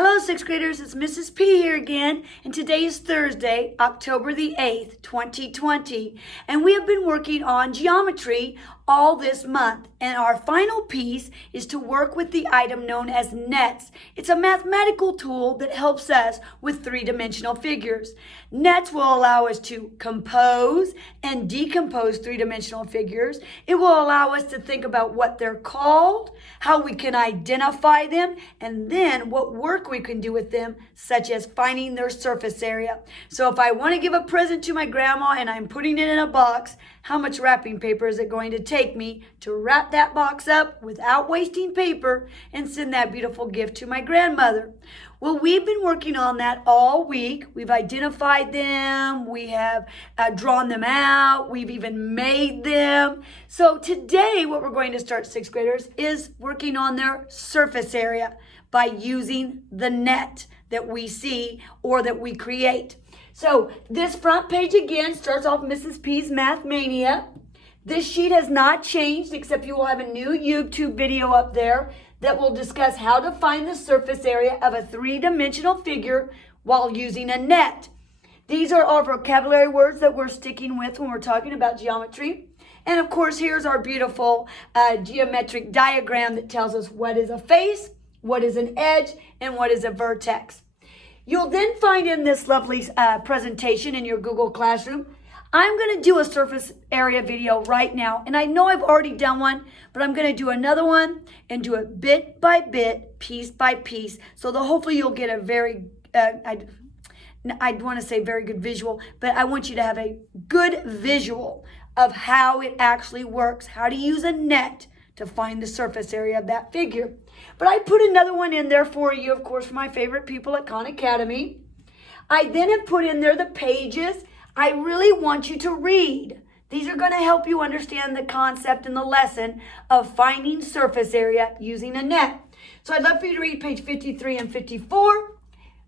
Hello, sixth graders. It's Mrs. P here again, and today is Thursday, October the 8th, 2020, and we have been working on geometry all this month, and our final piece is to work with the item known as nets. It's a mathematical tool that helps us with three-dimensional figures. Nets will allow us to compose and decompose three-dimensional figures. It will allow us to think about what they're called, how we can identify them, and then what work we can do with them, such as finding their surface area. So if I want to give a present to my grandma and I'm putting it in a box, how much wrapping paper is it going to take me to wrap that box up without wasting paper and send that beautiful gift to my grandmother? Well, we've been working on that all week. We've identified them. We have drawn them out. We've even made them. So today, what we're going to start, sixth graders, is working on their surface area by using the net that we see or that we create. So this front page again starts off Mrs. P's Math Mania. This sheet has not changed, except you will have a new YouTube video up there that will discuss how to find the surface area of a three-dimensional figure while using a net. These are our vocabulary words that we're sticking with when we're talking about geometry. And of course, here's our beautiful geometric diagram that tells us what is a face, what is an edge, and what is a vertex. You'll then find in this lovely presentation in your Google Classroom, I'm going to do a surface area video right now. And I know I've already done one, but I'm going to do another one and do it bit by bit, piece by piece. So that hopefully you'll get a very, I'd want to say very good visual, but I want you to have a good visual of how it actually works, how to use a net to find the surface area of that figure. But I put another one in there for you, of course, for my favorite people at Khan Academy. I then have put in there the pages I really want you to read. These are going to help you understand the concept and the lesson of finding surface area using a net. So I'd love for you to read page 53 and 54.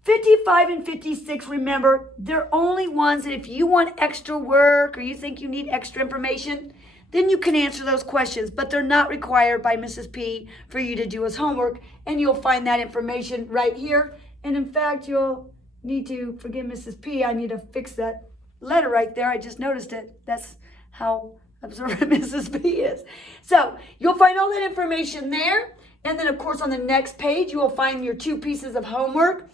55 and 56, remember, they're only ones that if you want extra work or you think you need extra information, then you can answer those questions, but they're not required by Mrs. P for you to do as homework, and you'll find that information right here. And in fact, you'll need to forgive Mrs. P. I need to fix that letter right there. I just noticed it. That's how observant Mrs. P is. So you'll find all that information there. And then, of course, on the next page, you will find your two pieces of homework.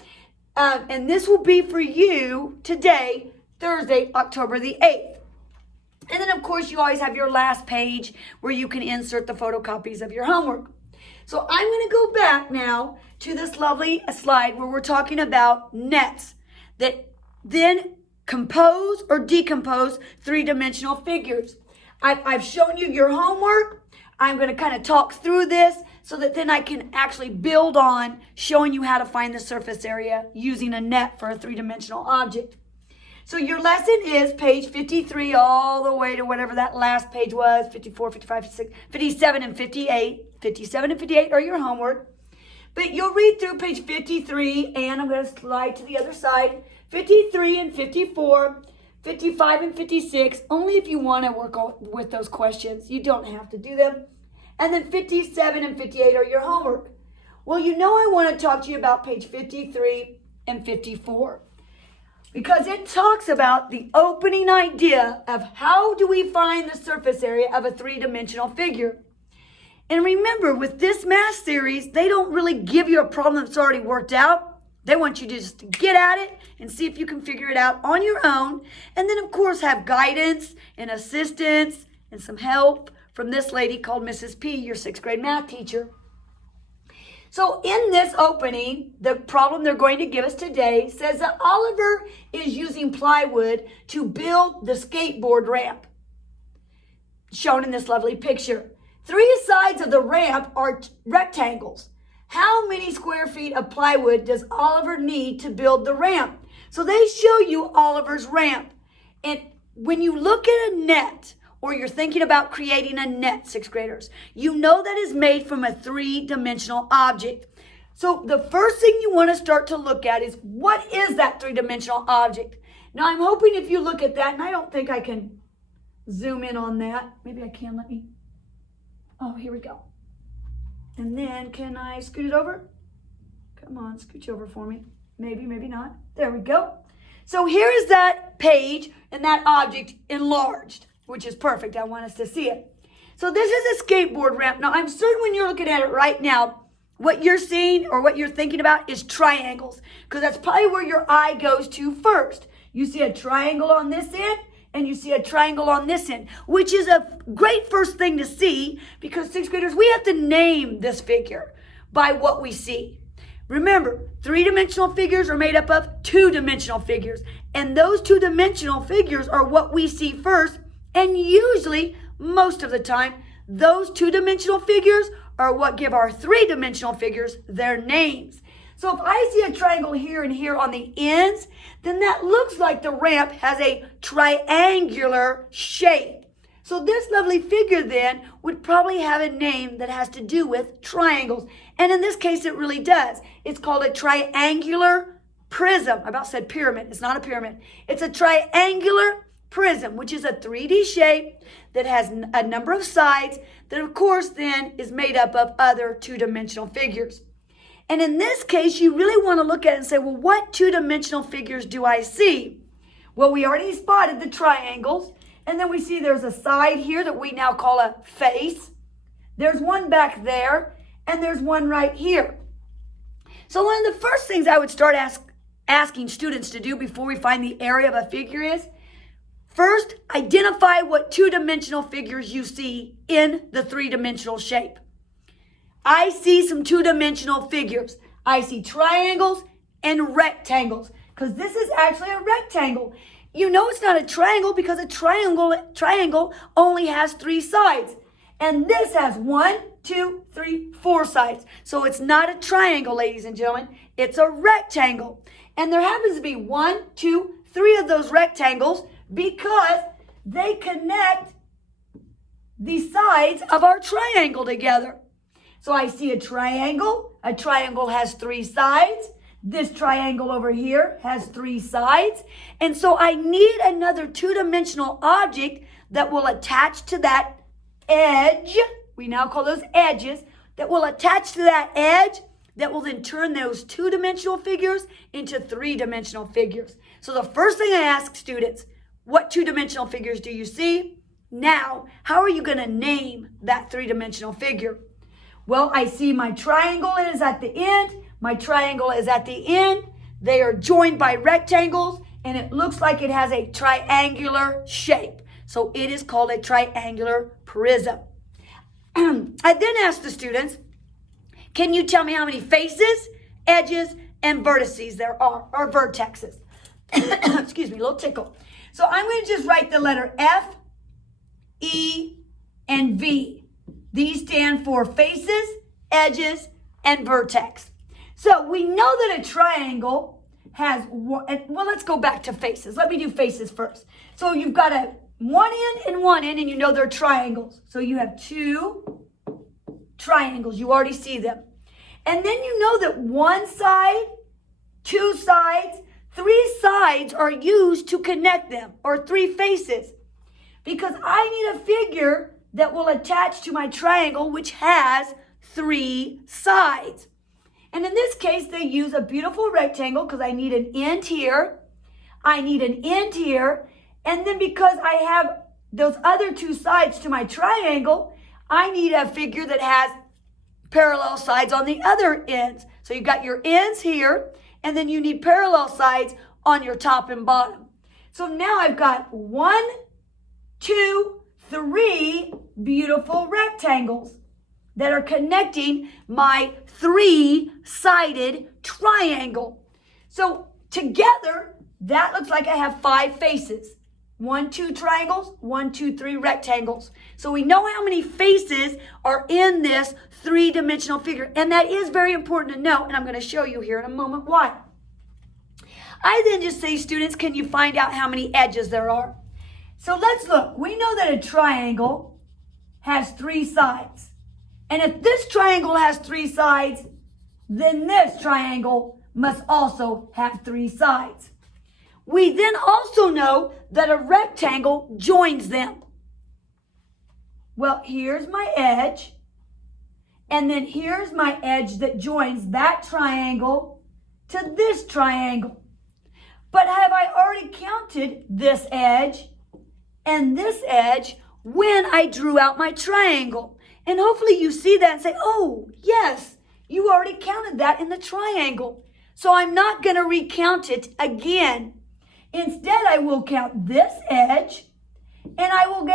And this will be for you today, Thursday, October the 8th. And then, of course, you always have your last page where you can insert the photocopies of your homework. So I'm going to go back now to this lovely slide where we're talking about nets that then compose or decompose three-dimensional figures. I've shown you your homework. I'm going to kind of talk through this so that then I can actually build on showing you how to find the surface area using a net for a three-dimensional object. So your lesson is page 53 all the way to whatever that last page was, 54, 55, 56, 57, and 58. 57 and 58 are your homework. But you'll read through page 53, and I'm going to slide to the other side. 53 and 54, 55 and 56, only if you want to work with those questions. You don't have to do them. And then 57 and 58 are your homework. Well, you know I want to talk to you about page 53 and 54. Because it talks about the opening idea of how do we find the surface area of a three-dimensional figure. And remember, with this math series, they don't really give you a problem that's already worked out. They want you to just get at it and see if you can figure it out on your own. And then, of course, have guidance and assistance and some help from this lady called Mrs. P, your sixth grade math teacher. So in this opening, the problem they're going to give us today says that Oliver is using plywood to build the skateboard ramp, shown in this lovely picture. Three sides of the ramp are rectangles. How many square feet of plywood does Oliver need to build the ramp? So they show you Oliver's ramp. And when you look at a net, or you're thinking about creating a net, sixth graders, you know that is made from a three-dimensional object. So the first thing you want to start to look at is, what is that three-dimensional object? Now, I'm hoping if you look at that, and I don't think I can zoom in on that. Maybe I can. Oh, here we go. And then can I scoot it over? Come on, scooch over for me. Maybe, maybe not. There we go. So here is that page and that object enlarged, which is perfect. I want us to see it. So this is a skateboard ramp. Now, I'm certain when you're looking at it right now, what you're seeing or what you're thinking about is triangles, because that's probably where your eye goes to first. You see a triangle on this end, and you see a triangle on this end, which is a great first thing to see, because sixth graders, we have to name this figure by what we see. Remember, three-dimensional figures are made up of two-dimensional figures, and those two-dimensional figures are what we see first, and usually, most of the time, those two-dimensional figures are what give our three-dimensional figures their names. So if I see a triangle here and here on the ends, then that looks like the ramp has a triangular shape. So this lovely figure then would probably have a name that has to do with triangles. And in this case, it really does. It's called a triangular prism. I about said pyramid. It's not a pyramid. It's a triangular prism, which is a 3D shape that has a number of sides that, of course, then is made up of other two-dimensional figures. And in this case, you really want to look at it and say, well, what two-dimensional figures do I see? Well, we already spotted the triangles. And then we see there's a side here that we now call a face. There's one back there, and there's one right here. So one of the first things I would start asking students to do before we find the area of a figure is, first, identify what two-dimensional figures you see in the three-dimensional shape. I see some two-dimensional figures. I see triangles and rectangles, because this is actually a rectangle. You know it's not a triangle because a triangle only has three sides. And this has 1, 2, 3, 4 sides. So it's not a triangle, ladies and gentlemen. It's a rectangle. And there happens to be 1, 2, 3 of those rectangles because they connect the sides of our triangle together. So I see a triangle. A triangle has 3 sides. This triangle over here has 3 sides. And so I need another two-dimensional object that will attach to that edge. We now call those edges. That will attach to that edge that will then turn those two-dimensional figures into three-dimensional figures. So the first thing I ask students, what two-dimensional figures do you see? Now, how are you going to name that three-dimensional figure? Well, I see my triangle is at the end. My triangle is at the end. They are joined by rectangles, and it looks like it has a triangular shape. So it is called a triangular prism. I then asked the students, can you tell me how many faces, edges, and vertices there are, or vertexes? Excuse me, a little tickle. So I'm going to just write the letter F, E, and V. These stand for faces, edges, and vertex. So we know that a triangle has one, well, let's go back to faces. Let me do faces first. So you've got a one end and one end, and you know they're triangles. So you have 2 triangles. You already see them. And then you know that one side, 2 sides, 3 sides are used to connect them, or 3 faces. Because I need a figure that will attach to my triangle, which has 3 sides. And in this case, they use a beautiful rectangle because I need an end here. I need an end here. And then because I have those other 2 sides to my triangle, I need a figure that has parallel sides on the other ends. So you've got your ends here, and then you need parallel sides on your top and bottom. So now I've got 1, 2, 3 beautiful rectangles that are connecting my 3-sided triangle. So together, that looks like I have 5 faces. 1, 2 triangles, 1, 2, 3 rectangles. So we know how many faces are in this 3-dimensional figure. And that is very important to know, and I'm going to show you here in a moment why. I then just say, students, can you find out how many edges there are? So let's look. We know that a triangle has 3 sides. And if this triangle has 3 sides, then this triangle must also have 3 sides. We then also know that a rectangle joins them. Well, here's my edge, And then here's my edge that joins that triangle to this triangle. But have I already counted this edge and this edge when I drew out my triangle? And hopefully you see that and say, oh, yes, you already counted that in the triangle. So I'm not going to recount it again. Instead, I will count this edge, and I will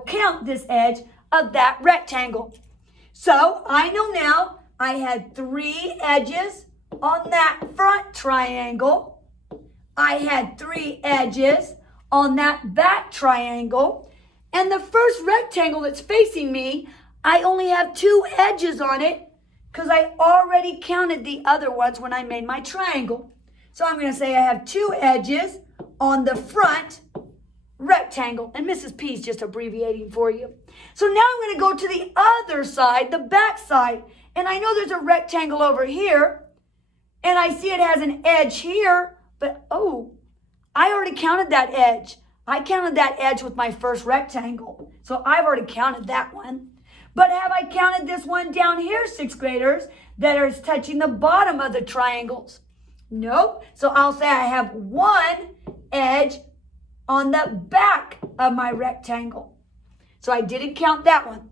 count this edge of that rectangle. So I know now I had 3 edges on that front triangle. I had 3 edges on that back triangle. And the first rectangle that's facing me, I only have 2 edges on it because I already counted the other ones when I made my triangle. So I'm going to say I have 2 edges on the front rectangle. And Mrs. P is just abbreviating for you. So now I'm going to go to the other side, the back side. And I know there's a rectangle over here. And I see it has an edge here. But, oh, I already counted that edge. I counted that edge with my first rectangle. So I've already counted that one. But have I counted this one down here, 6th graders, that is touching the bottom of the triangles? Nope. So I'll say I have 1 edge on the back of my rectangle. So I didn't count that one.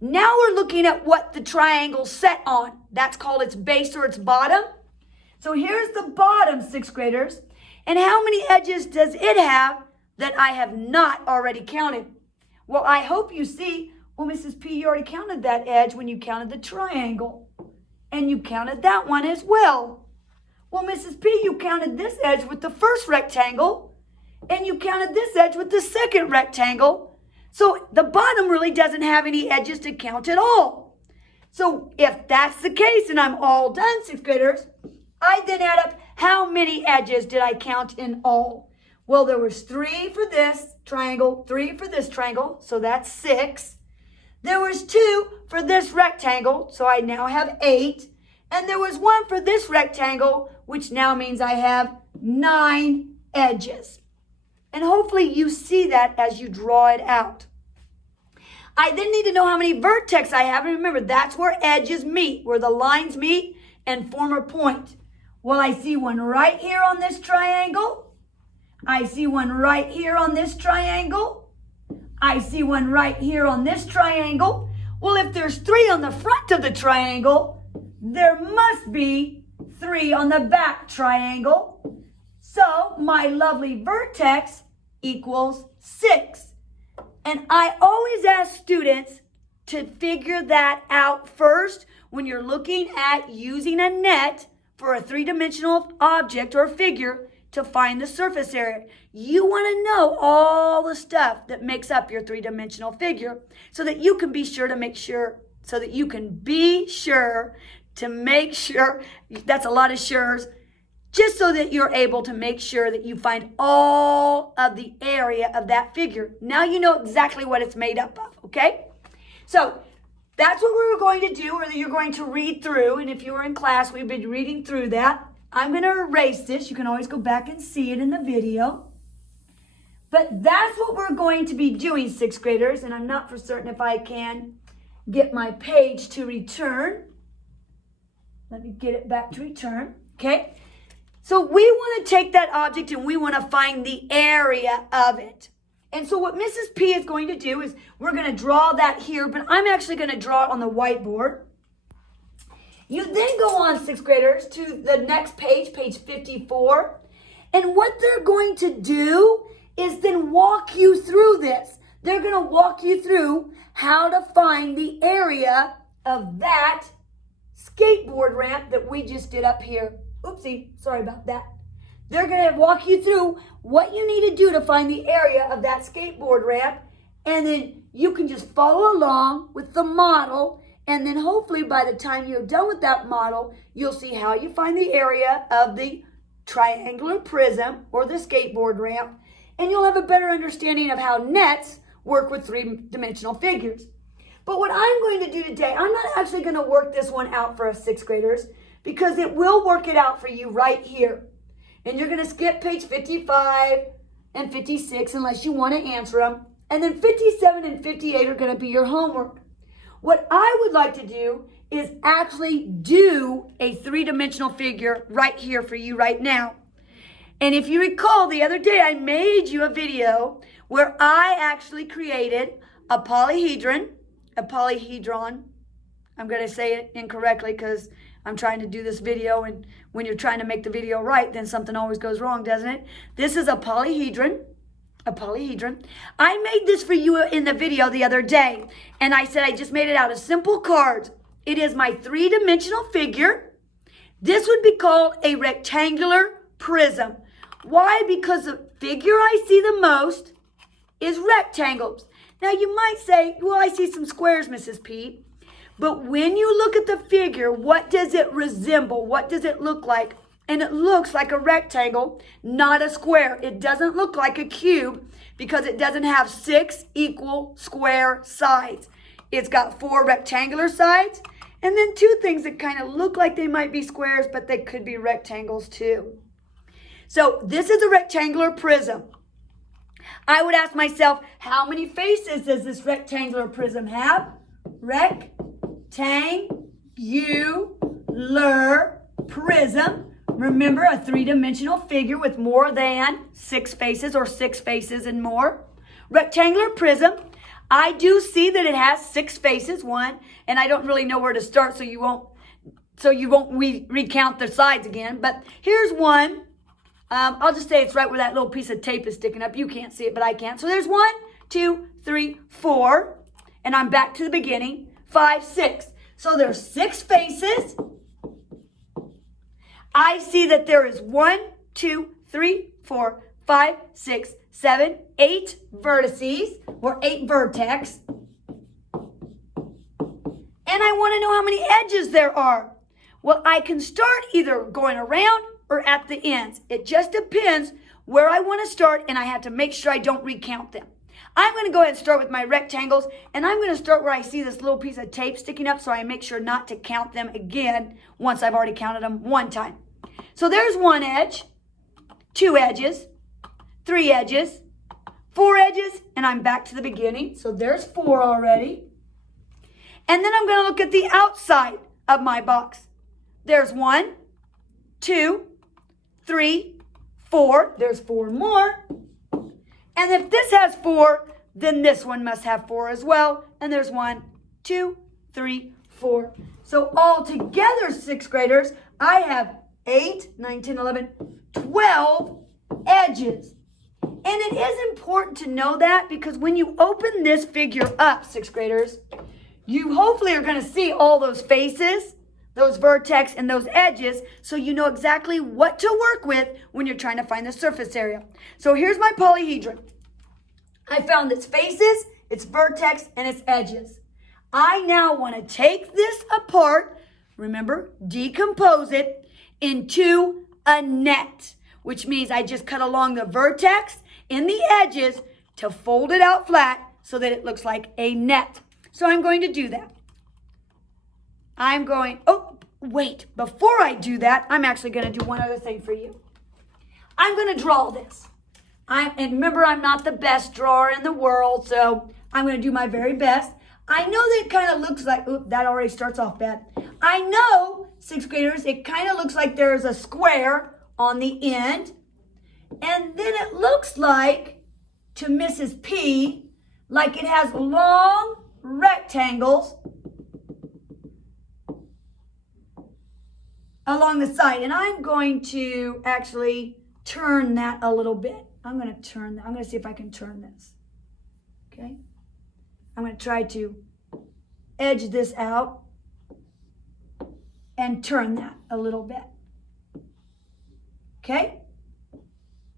Now we're looking at what the triangle's set on. That's called its base or its bottom. So here's the bottom, 6th graders. And how many edges does it have that I have not already counted? Well, I hope you see, well, Mrs. P, you already counted that edge when you counted the triangle. And you counted that one as well. Well, Mrs. P, you counted this edge with the first rectangle, and you counted this edge with the second rectangle. So the bottom really doesn't have any edges to count at all. So if that's the case and I'm all done, 6th graders, I then add up how many edges did I count in all. Well, there was 3 for this triangle, 3 for this triangle, so that's 6. There was 2 for this rectangle, so I now have 8. And there was 1 for this rectangle, which now means I have 9 edges. And hopefully you see that as you draw it out. I then need to know how many vertex I have. And remember, that's where edges meet, where the lines meet and form a point. Well, I see one right here on this triangle. I see one right here on this triangle. I see one right here on this triangle. Well, if there's 3 on the front of the triangle, there must be 3 on the back triangle. So my lovely vertex equals 6. And I always ask students to figure that out first when you're looking at using a net for a 3-dimensional object or figure to find the surface area. You want to know all the stuff that makes up your 3-dimensional figure so that you can be sure to make sure, that's a lot of sures, just so that you're able to make sure that you find all of the area of that figure. Now you know exactly what it's made up of, okay? So that's what we were going to do, or that you're going to read through. And if you were in class, we've been reading through that. I'm going to erase this. You can always go back and see it in the video. But that's what we're going to be doing, 6th graders. And I'm not for certain if I can get my page to return. Let me get it back to return. Okay. So we want to take that object and we want to find the area of it. And so what Mrs. P is going to do is we're going to draw that here, but I'm actually going to draw it on the whiteboard. You then go on, 6th graders, to the next page, page 54. And what they're going to do is then walk you through this. They're going to walk you through how to find the area of that skateboard ramp that we just did up here. Oopsie, sorry about that. They're going to walk you through what you need to do to find the area of that skateboard ramp. And then you can just follow along with the model. And then hopefully by the time you're done with that model, you'll see how you find the area of the triangular prism or the skateboard ramp. And you'll have a better understanding of how nets work with 3-dimensional figures. But what I'm going to do today, I'm not actually going to work this one out for us 6th graders because it will work it out for you right here. And you're going to skip page 55 and 56 unless you want to answer them. And then 57 and 58 are going to be your homework. What I would like to do is actually do a three-dimensional figure right here for you right now. And if you recall, the other day I made you a video where I actually created a polyhedron. I'm going to say it incorrectly because I'm trying to do this video, and when you're trying to make the video right, then something always goes wrong, doesn't it? This is a polyhedron. I made this for you in the video the other day, and I said I just made it out of simple cards. It is my three-dimensional figure. This would be called a rectangular prism. Why? Because the figure I see the most is rectangles. Now you might say, well, I see some squares, Mrs. P. But when you look at the figure, what does it resemble? What does it look like? And it looks like a rectangle, not a square. It doesn't look like a cube because it doesn't have 6 equal square sides. It's got 4 rectangular sides and then 2 things that kind of look like they might be squares, but they could be rectangles too. So this is a rectangular prism. I would ask myself, how many faces does this rectangular prism have? Rectangular prism. Remember, a three-dimensional figure with more than 6 faces or 6 faces and more. Rectangular prism. I do see that it has 6 faces, 1, and I don't really know where to start, so you won't recount the sides again. But here's 1. I'll just say it's right where that little piece of tape is sticking up. You can't see it, but I can. So there's 1, 2, 3, 4, and I'm back to the beginning. 5, 6. So there's 6 faces. I see that there is 1, 2, 3, 4, 5, 6, 7, 8 vertices, or 8 vertex. And I want to know how many edges there are. Well, I can start either going around or at the ends. It just depends where I want to start, and I have to make sure I don't recount them. I'm going to go ahead and start with my rectangles, and I'm going to start where I see this little piece of tape sticking up, so I make sure not to count them again once I've already counted them one time. So there's 1 edge, 2 edges, 3 edges, 4 edges, and I'm back to the beginning. So there's 4 already. And then I'm going to look at the outside of my box. There's 1, 2, 3, 4. There's 4 more. And if this has 4, then this one must have 4 as well. And there's 1, 2, 3, 4. So all together, 6th graders, I have 8, 9, 10, 11, 12 edges. And it is important to know that because when you open this figure up, 6th graders, you hopefully are going to see all those faces, those vertex, and those edges, so you know exactly what to work with when you're trying to find the surface area. So here's my polyhedron. I found its faces, its vertex, and its edges. I now want to take this apart, remember, decompose it into a net, which means I just cut along the vertex in the edges to fold it out flat so that it looks like a net. So I'm going to do that. Before I do that, I'm actually going to do one other thing for you. I'm going to draw this. And remember, I'm not the best drawer in the world, so I'm going to do my very best. I know that it kind of looks like, that already starts off bad. I know, 6th graders, it kind of looks like there's a square on the end. And then it looks like, to Mrs. P, like it has long rectangles along the side. And I'm going to actually turn that a little bit. I'm going to see if I can turn this. Okay? I'm going to try to edge this out and turn that a little bit. Okay?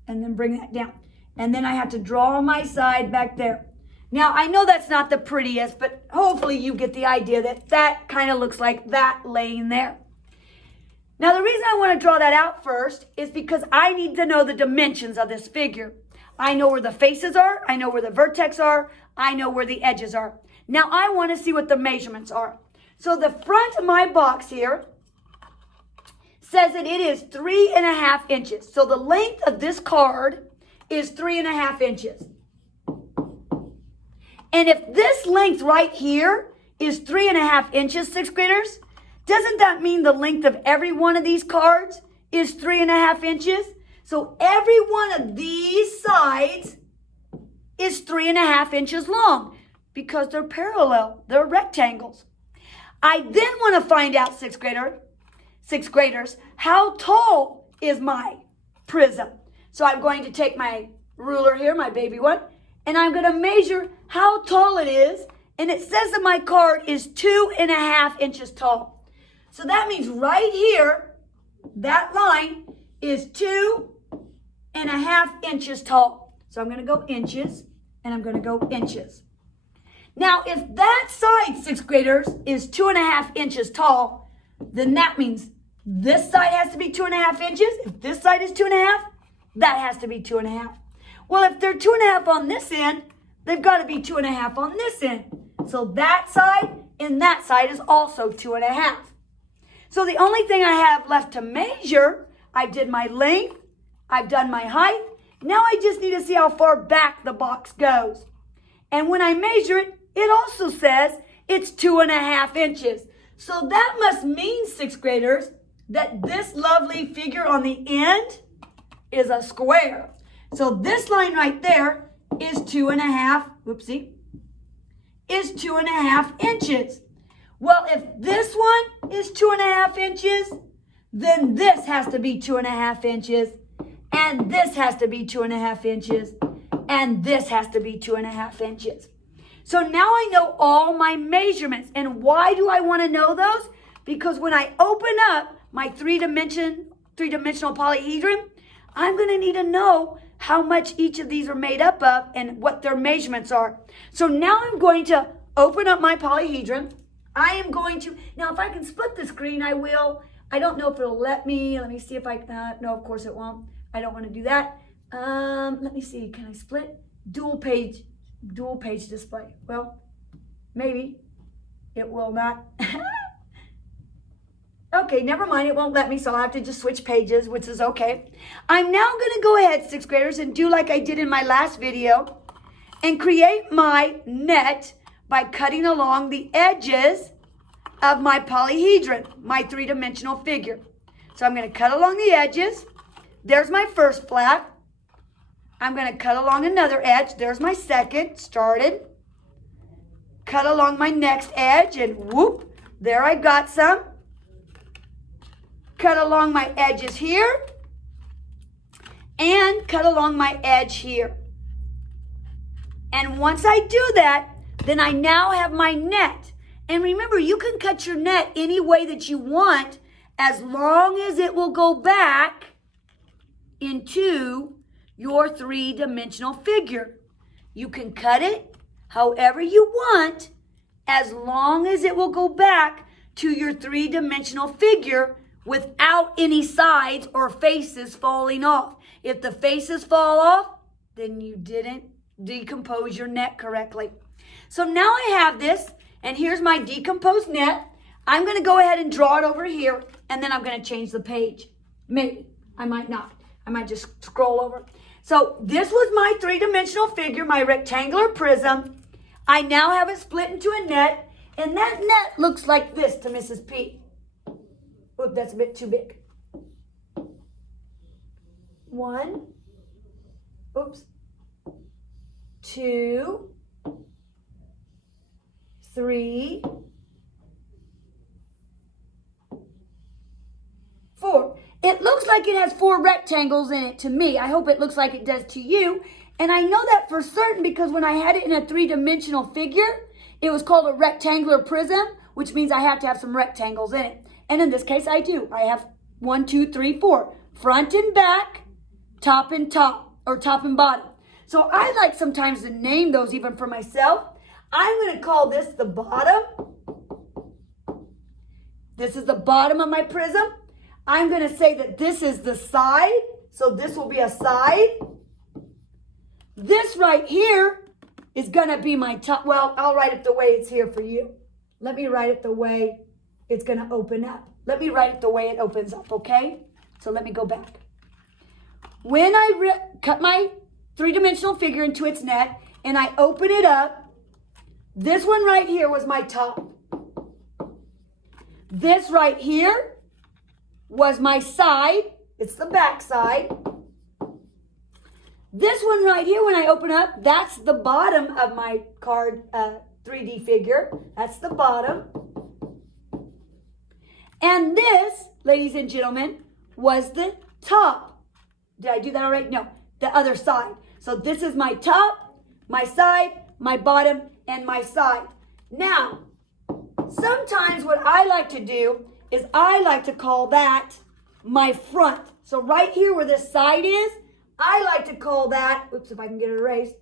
And then bring that down. And then I have to draw my side back there. Now, I know that's not the prettiest, but hopefully you get the idea that that kind of looks like that laying there. Now, the reason I want to draw that out first is because I need to know the dimensions of this figure. I know where the faces are. I know where the vertex are. I know where the edges are. Now, I want to see what the measurements are. So the front of my box here says that it is 3.5 inches. So the length of this card is 3.5 inches. And if this length right here is 3.5 inches, sixth graders? Doesn't that mean the length of every one of these cards is 3.5 inches? So every one of these sides is 3.5 inches long because they're parallel, they're rectangles. I then want to find out, sixth graders, how tall is my prism? So I'm going to take my ruler here, my baby one, and I'm going to measure how tall it is. And it says that my card is 2.5 inches tall. So that means right here, that line is 2.5 inches tall. So I'm going to go inches, and I'm going to go inches. Now, if that side, sixth graders, is 2.5 inches tall, then that means this side has to be 2.5 inches. If this side is 2.5, that has to be 2.5. Well, if they're 2.5 on this end, they've got to be 2.5 on this end. So that side and that side is also 2.5. So the only thing I have left to measure, I did my length, I've done my height. Now I just need to see how far back the box goes. And when I measure it, it also says it's 2.5 inches. So that must mean, sixth graders, that this lovely figure on the end is a square. So this line right there is 2.5 inches. Well, if this one is 2.5 inches, then this has to be 2.5 inches, and this has to be 2.5 inches, and this has to be 2.5 inches. So now I know all my measurements. And why do I want to know those? Because when I open up my three-dimensional polyhedron, I'm going to need to know how much each of these are made up of and what their measurements are. So now I'm going to open up my polyhedron. I am going to, now if I can split the screen, I will. I don't know if it'll let me. Let me see if I, no, of course it won't. I don't want to do that. Let me see, can I split? Dual page display. Well, maybe it will not. Okay, never mind, it won't let me, so I'll have to just switch pages, which is okay. I'm now going to go ahead, sixth graders, and do like I did in my last video and create my net by cutting along the edges of my polyhedron, my three-dimensional figure. So I'm going to cut along the edges. There's my first flap. I'm going to cut along another edge. There's my second, started. Cut along my next edge, and whoop, there I got some. Cut along my edges here, and cut along my edge here. And once I do that, then I now have my net. And remember, you can cut your net any way that you want as long as it will go back into your three-dimensional figure. You can cut it however you want as long as it will go back to your three-dimensional figure without any sides or faces falling off. If the faces fall off, then you didn't decompose your net correctly. So now I have this, and here's my decomposed net. I'm going to go ahead and draw it over here, and then I'm going to change the page. Maybe. I might not. I might just scroll over. So this was my three-dimensional figure, my rectangular prism. I now have it split into a net, and that net looks like this to Mrs. P. Oop, that's a bit too big. 1, 2, 3, 4. It looks like it has 4 rectangles in it to me. I hope it looks like it does to you. And I know that for certain because when I had it in a three-dimensional figure, it was called a rectangular prism, which means I have to have some rectangles in it. And in this case, I do. I have 1, 2, 3, 4. Front and back, top and bottom. So I like sometimes to name those even for myself. I'm going to call this the bottom. This is the bottom of my prism. I'm going to say that this is the side. So this will be a side. This right here is going to be my top. Well, I'll write it the way it's here for you. Let me write it the way it's going to open up. Let me write it the way it opens up, okay? So let me go back. When I cut my three-dimensional figure into its net and I open it up, This one right here was my top. This right here was my side. It's the back side. This one right here, when I open up, that's the bottom of my card 3D figure. That's the bottom. And this, ladies and gentlemen, was the top. Did I do that all right? No, the other side. So this is my top, my side, my bottom, and my side. Now, sometimes what I like to do is I like to call that my front. So right here where this side is, I like to call that, oops, if I can get it erased.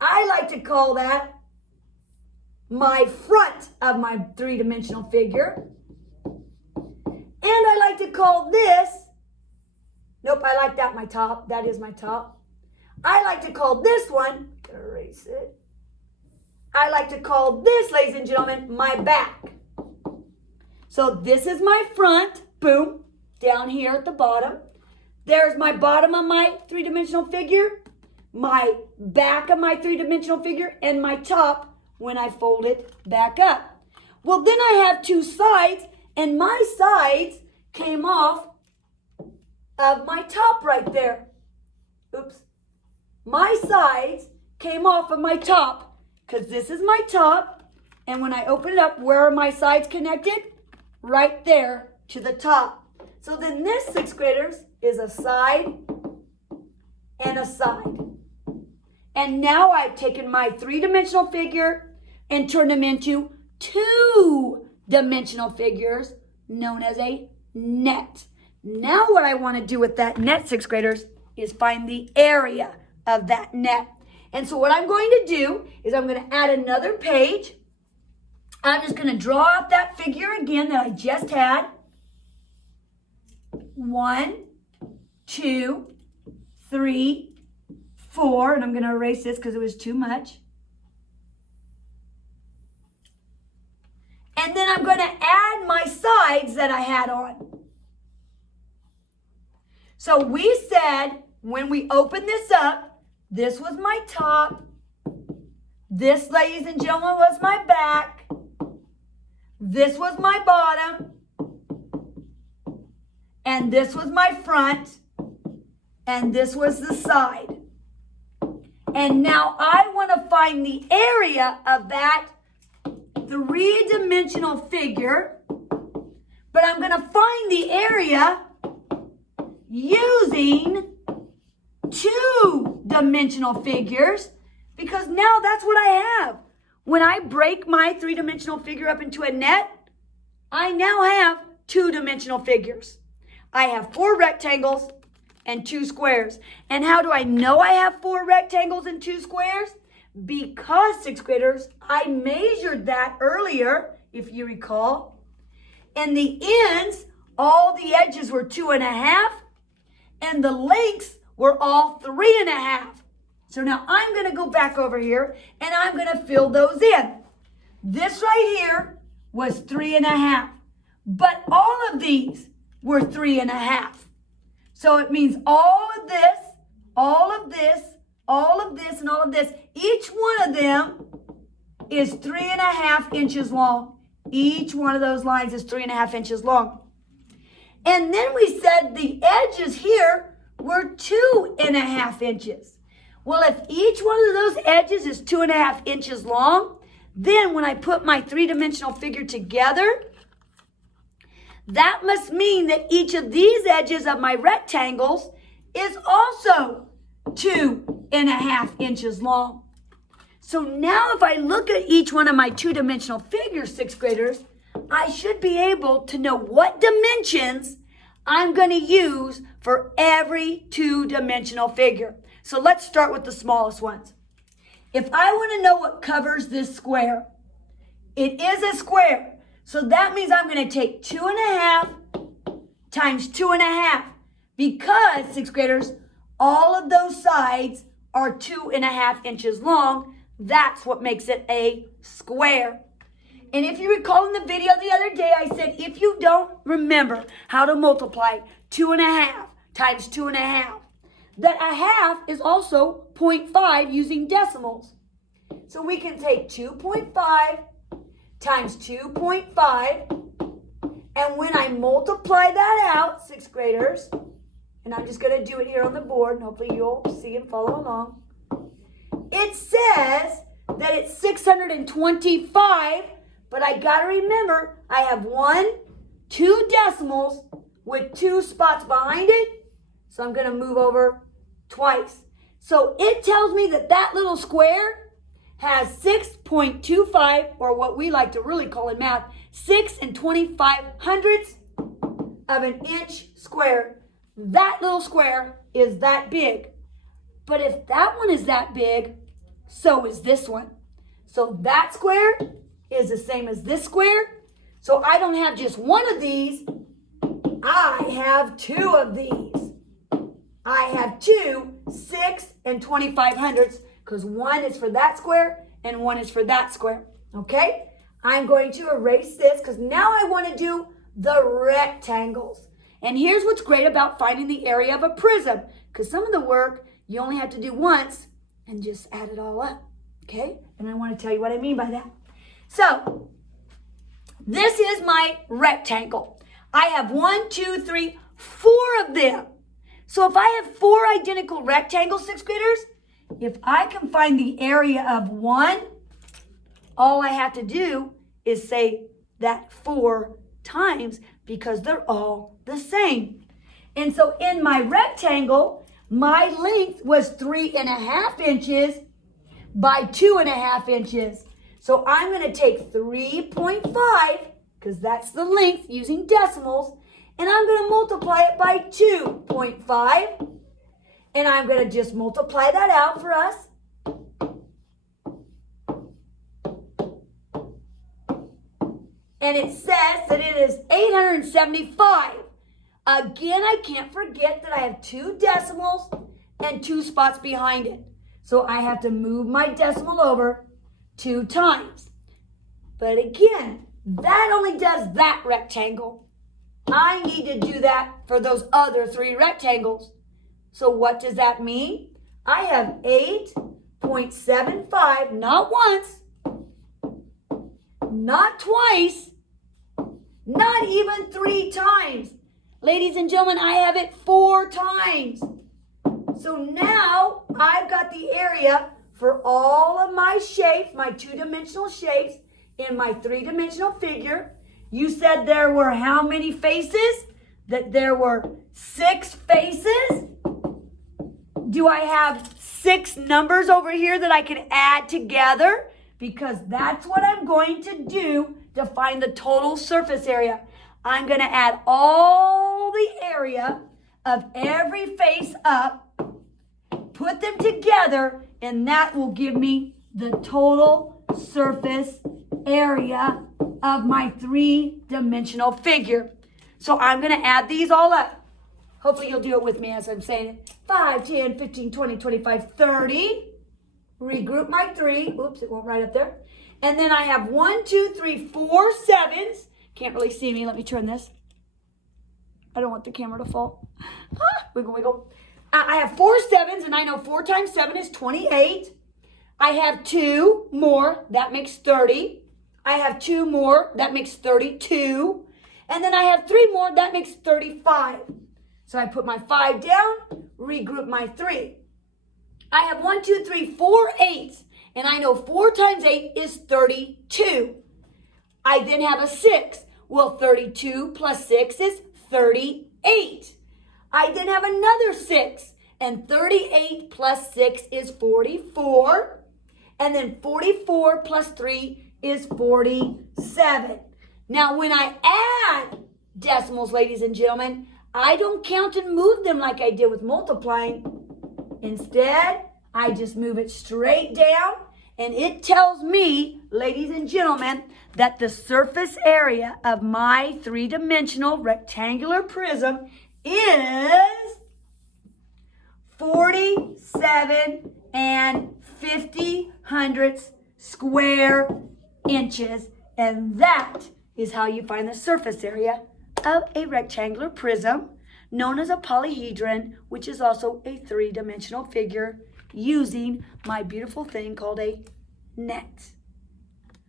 I like to call that my front of my three-dimensional figure. And I like to call this, nope, I like that my top. That is my top. I like to call this one, erase it. I like to call this, ladies and gentlemen, my back. So this is my front, boom, down here at the bottom. There's my bottom of my three-dimensional figure, my back of my three-dimensional figure, and my top when I fold it back up. Well, then I have two sides, and my sides came off of my top right there. Oops. My sides came off of my top because this is my top. And when I open it up, where are my sides connected? Right there to the top. So then this, sixth graders, is a side and a side. And now I've taken my three-dimensional figure and turned them into two-dimensional figures known as a net. Now what I want to do with that net, sixth graders, is find the area of that net. And so what I'm going to do is I'm going to add another page. I'm just going to draw out that figure again that I just had. 1, 2, 3, 4. And I'm going to erase this because it was too much. And then I'm going to add my sides that I had on. So we said when we opened this up, this was my top. This, ladies and gentlemen, was my back. This was my bottom. And this was my front. And this was the side. And now I want to find the area of that three-dimensional figure. But I'm going to find the area using two-dimensional figures because now that's what I have. When I break my three-dimensional figure up into a net, I now have two-dimensional figures. I have 4 rectangles and 2 squares. And how do I know I have 4 rectangles and 2 squares? Because, sixth graders, I measured that earlier, if you recall. And the ends, all the edges were 2.5, and the lengths were all 3.5. So now I'm going to go back over here, and I'm going to fill those in. This right here was 3.5, but all of these were 3.5. So it means all of this, all of this, all of this, and all of this, each one of them is 3.5 inches long. Each one of those lines is 3.5 inches long. And then we said the edges here were 2.5 inches. Well, if each one of those edges is 2.5 inches long, then when I put my three-dimensional figure together, that must mean that each of these edges of my rectangles is also 2.5 inches long. So now if I look at each one of my two-dimensional figures, sixth graders, I should be able to know what dimensions I'm going to use for every two-dimensional figure. So let's start with the smallest ones. If I want to know what covers this square, it is a square. So that means I'm going to take 2.5 times 2.5 because, sixth graders, all of those sides are 2.5 inches long. That's what makes it a square. And if you recall in the video the other day, I said if you don't remember how to multiply 2.5 times 2.5, that a half is also 0.5 using decimals. So we can take 2.5 times 2.5, and when I multiply that out, sixth graders, and I'm just going to do it here on the board, and hopefully you'll see and follow along. It says that it's 625, but I got to remember I have 2 decimals with 2 spots behind it, so I'm going to move over twice. So it tells me that that little square has 6.25, or what we like to really call in math, 6 25 of an inch square. That little square is that big. But if that one is that big, so is this one. So that square is the same as this square. So I don't have just one of these. I have 2 of these. I have 2 6 25 because one is for that square and one is for that square. Okay? I'm going to erase this because now I want to do the rectangles. And here's what's great about finding the area of a prism, because some of the work you only have to do once and just add it all up. Okay? And I want to tell you what I mean by that. So, this is my rectangle. I have 1, 2, 3, 4 of them. So if I have 4 identical rectangles, sixth graders, if I can find the area of one, all I have to do is say that 4 times because they're all the same. And so in my rectangle, my length was 3.5 inches by 2.5 inches. So I'm going to take 3.5, because that's the length using decimals, and I'm going to multiply it by 2.5. And I'm going to just multiply that out for us. And it says that it is 875. Again, I can't forget that I have 2 decimals and 2 spots behind it. So I have to move my decimal over 2 times. But again, that only does that rectangle. I need to do that for those other 3 rectangles. So what does that mean? I have 8.75, not once, not twice, not even 3 times. Ladies and gentlemen, I have it 4 times. So now I've got the area for all of my shapes, my 2-dimensional shapes, in my 3-dimensional figure. You said there were how many faces? That there were 6 faces. Do I have 6 numbers over here that I can add together? Because that's what I'm going to do to find the total surface area. I'm going to add all the area of every face up, put them together, and that will give me the total surface area of my 3-dimensional figure. So I'm going to add these all up. Hopefully you'll do it with me as I'm saying it. 5, 10, 15, 20, 25, 30. Regroup my 3. Oops, it won't right up there. And then I have 1, 2, 3, 4 7s. Can't really see me. Let me turn this. I don't want the camera to fall. Wiggle, wiggle. I have 4 7s, and I know 4 times 7 is 28. I have 2 more. That makes 30. I have 2 more. That makes 32. And then I have 3 more. That makes 35. So I put my 5 down, regroup my 3. I have 1, 2, 3, 4 8s. And I know 4 times 8 is 32. I then have a 6. Well, 32 plus 6 is 38. I then have another 6. And 38 plus 6 is 44. And then 44 plus 3 is 47. Now, when I add decimals, ladies and gentlemen, I don't count and move them like I did with multiplying. Instead, I just move it straight down, and it tells me, ladies and gentlemen, that the surface area of my 3-dimensional rectangular prism is 47 50 square inches, and that is how you find the surface area of a rectangular prism. known as a polyhedron, which is also a three-dimensional figure, using my beautiful thing called a net.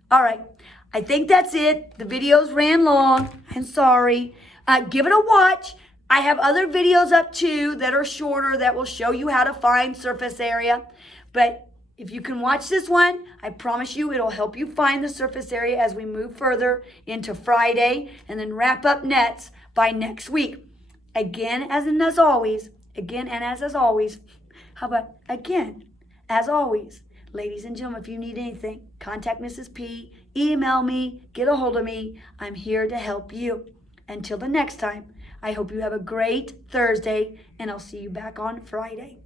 All right, I think that's it. The videos ran long. I'm sorry. Give it a watch. I have other videos up too that are shorter that will show you how to find surface area. But if you can watch this one, I promise you it'll help you find the surface area as we move further into Friday and then wrap up nets by next week. Again, as always, how about again, as always, ladies and gentlemen, if you need anything, contact Mrs. P, email me, get a hold of me. I'm here to help you. Until the next time, I hope you have a great Thursday, and I'll see you back on Friday.